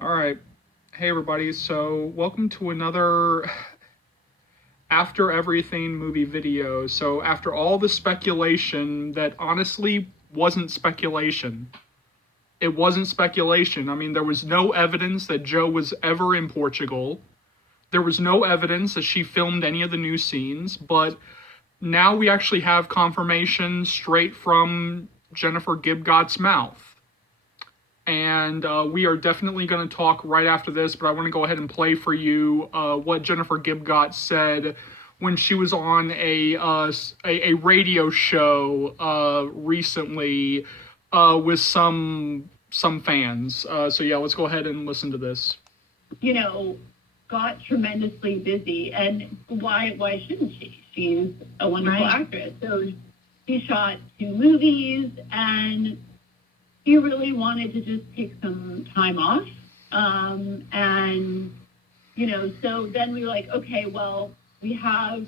All right. Hey, everybody. So, welcome to another After Everything movie video. So, after all the speculation that honestly wasn't speculation, it wasn't speculation. I mean, there was no evidence that Joe was ever in Portugal. There was no evidence that she filmed any of the new scenes, but now we actually have confirmation straight from Jennifer Gibgott's mouth. And we are definitely going to talk right after this, but I want to go ahead and play for you what Jennifer Gibgott said when she was on a radio show recently with some fans. So yeah, let's go ahead and listen to this. You know, got tremendously busy, and why shouldn't she? She's a wonderful actress. So she shot 2 movies, and he really wanted to just take some time off. And, so then we were like, okay, well, we have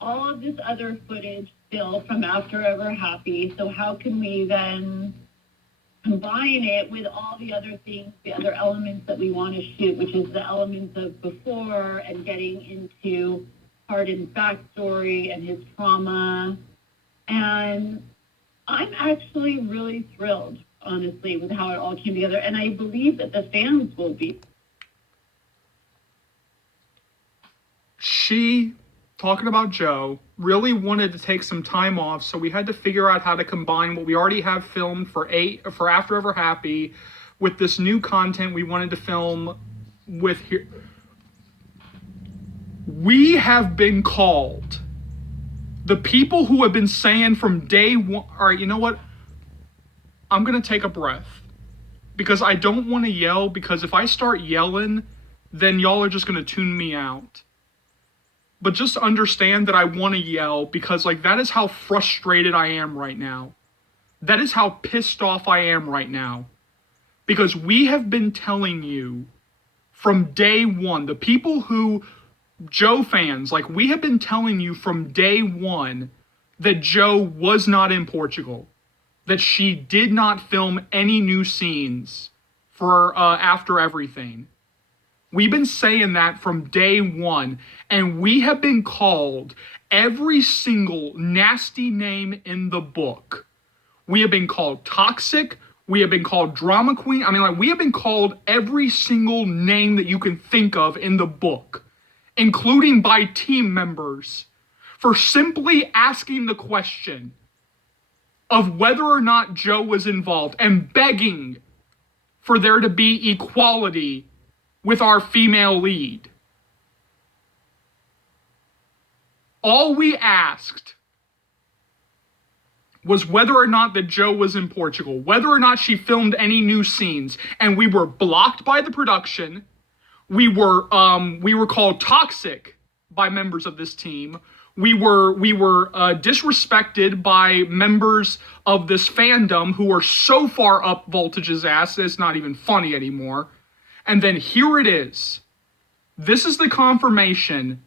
all of this other footage still from After Ever Happy. So how can we then combine it with all the other things, the other elements that we want to shoot, which is the elements of before and getting into Hardin's backstory and his trauma. And I'm actually really thrilled, honestly, with how it all came together. And I believe that the fans will be. She, talking about Joe, really wanted to take some time off, so we had to figure out how to combine what we already have filmed for After Ever Happy with this new content we wanted to film with here. We have been called. The people who have been saying from day one, all right, you know what? I'm going to take a breath because I don't want to yell, because if I start yelling, then y'all are just going to tune me out. But just understand that I want to yell because, like, that is how frustrated I am right now. That is how pissed off I am right now. Because we have been telling you from day one, the people who, Joe fans, like, we have been telling you from day one that Joe was not in Portugal. That she did not film any new scenes for After Everything. We've been saying that from day one, and we have been called every single nasty name in the book. We have been called toxic. We have been called drama queen. I mean, like, we have been called every single name that you can think of in the book, including by team members, for simply asking the question of whether or not Joe was involved and begging for there to be equality with our female lead. All we asked was whether or not that Joe was in Portugal, whether or not she filmed any new scenes, and we were blocked by the production. We were called toxic by members of this team. We were disrespected by members of this fandom who are so far up Voltage's ass that it's not even funny anymore. And then here it is. This is the confirmation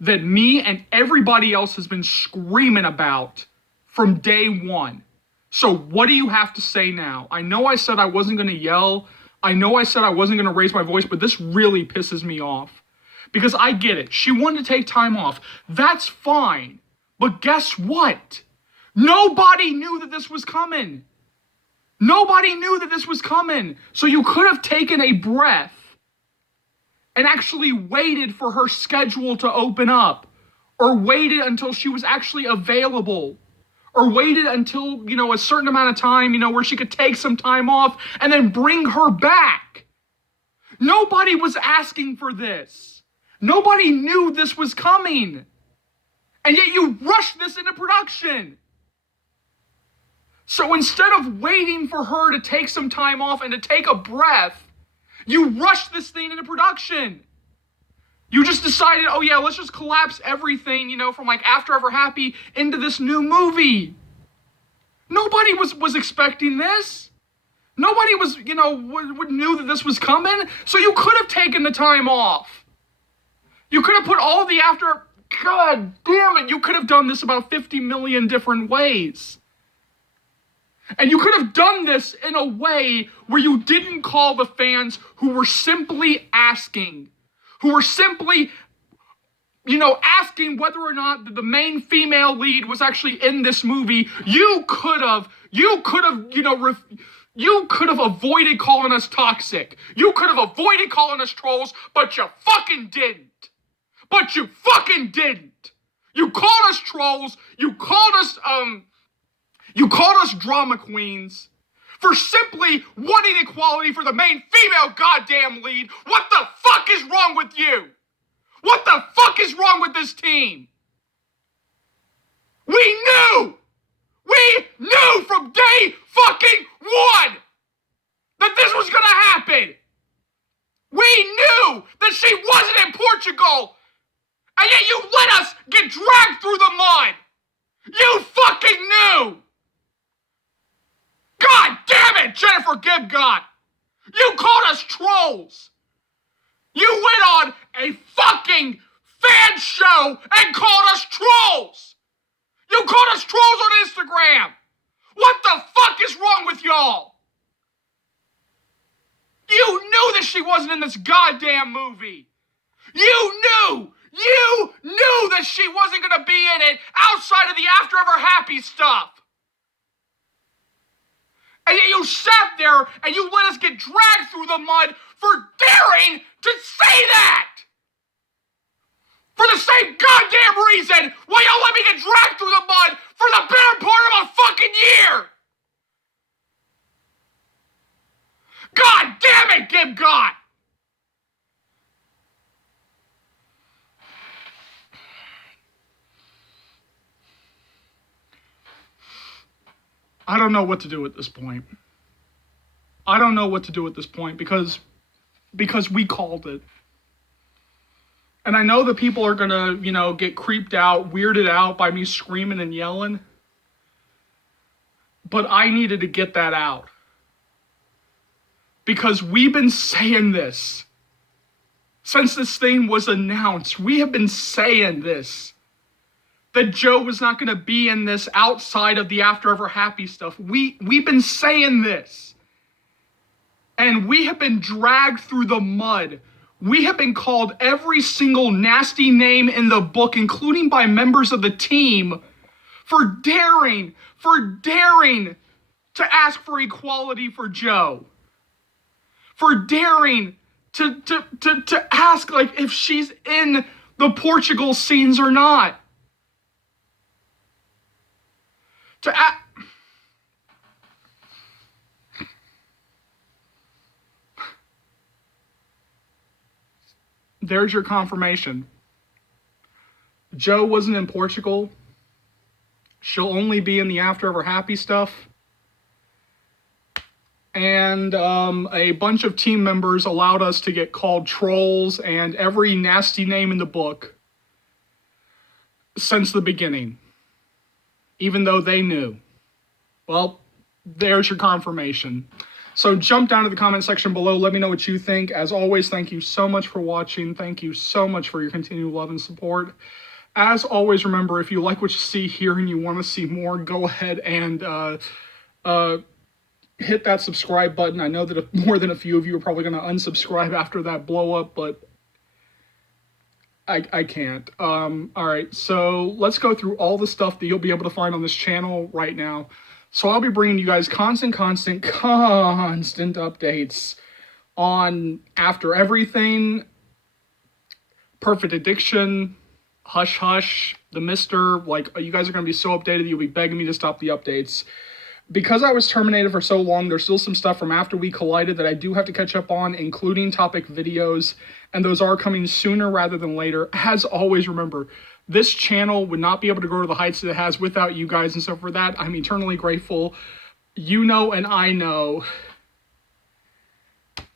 that me and everybody else has been screaming about from day one. So what do you have to say now? I know I said I wasn't going to yell. I know I said I wasn't going to raise my voice, but this really pisses me off. Because I get it. She wanted to take time off. That's fine. But guess what? Nobody knew that this was coming. Nobody knew that this was coming. So you could have taken a breath and actually waited for her schedule to open up, or waited until she was actually available, or waited until, a certain amount of time, where she could take some time off and then bring her back. Nobody was asking for this. Nobody knew this was coming. And yet you rushed this into production. So instead of waiting for her to take some time off and to take a breath, you rushed this thing into production. You just decided, oh yeah, let's just collapse everything, from like After Ever Happy into this new movie. Nobody was expecting this. Nobody was, knew that this was coming. So you could have taken the time off. You could have put all the God damn it, you could have done this about 50 million different ways. And you could have done this in a way where you didn't call the fans who were simply asking, asking whether or not the main female lead was actually in this movie. You could have, avoided calling us toxic. You could have avoided calling us trolls, but you fucking didn't. You called us trolls. You called us drama queens for simply wanting equality for the main female goddamn lead. What the fuck is wrong with you? What the fuck is wrong with this team? We knew from day fucking one that this was gonna happen. We knew that she wasn't in Portugal, and yet you let us get dragged through the mud. You fucking knew. God damn it, Jennifer Gibgot. You called us trolls. You went on a fucking fan show and called us trolls. You called us trolls on Instagram. What the fuck is wrong with y'all? You knew that she wasn't in this goddamn movie. You knew that she wasn't gonna be in it outside of the After Ever Happy stuff. And yet you sat there and you let us get dragged through the mud for daring to say that! For the same goddamn reason why y'all let me get dragged through the mud for the better part of a fucking year! God damn it, Gibgot! I don't know what to do at this point. Because we called it. And I know that people are gonna, get creeped out, weirded out by me screaming and yelling. But I needed to get that out. Because we've been saying this. Since this thing was announced, we have been saying this. That Joe was not gonna be in this outside of the After Ever Happy stuff. We've been saying this. And we have been dragged through the mud. We have been called every single nasty name in the book, including by members of the team, for daring to ask for equality for Joe. For daring to ask, like, if she's in the Portugal scenes or not. There's your confirmation. Joe wasn't in Portugal. She'll only be in the After Ever Happy stuff. And a bunch of team members allowed us to get called trolls and every nasty name in the book since the beginning. Even though they knew. Well, there's your confirmation. So jump down to the comment section below. Let me know what you think. As always, thank you so much for watching. Thank you so much for your continued love and support. As always, remember, if you like what you see here and you want to see more, go ahead and hit that subscribe button. I know that more than a few of you are probably going to unsubscribe after that blow up, but I can't. Alright, so let's go through all the stuff that you'll be able to find on this channel right now. So I'll be bringing you guys constant updates on After Everything, Perfect Addiction, Hush Hush, The Mister. Like, you guys are going to be so updated, you'll be begging me to stop the updates. Because I was terminated for so long, there's still some stuff from After We Collided that I do have to catch up on, including topic videos, and those are coming sooner rather than later. As always, remember, this channel would not be able to grow to the heights that it has without you guys, and so for that, I'm eternally grateful. You know and I know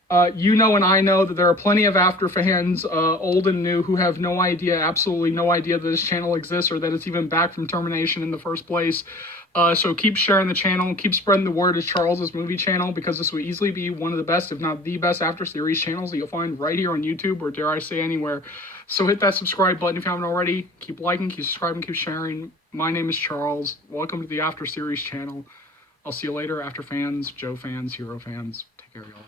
that there are plenty of After fans, old and new, who have no idea, absolutely no idea that this channel exists or that it's even back from termination in the first place. So keep sharing the channel, keep spreading the word as Charles's movie channel, because this will easily be one of the best, if not the best, After series channels that you'll find right here on YouTube, or dare I say anywhere. So hit that subscribe button if you haven't already. Keep liking, keep subscribing, keep sharing. My name is Charles. Welcome to the After series channel. I'll see you later, After fans, Joe fans, Hero fans. Take care, y'all.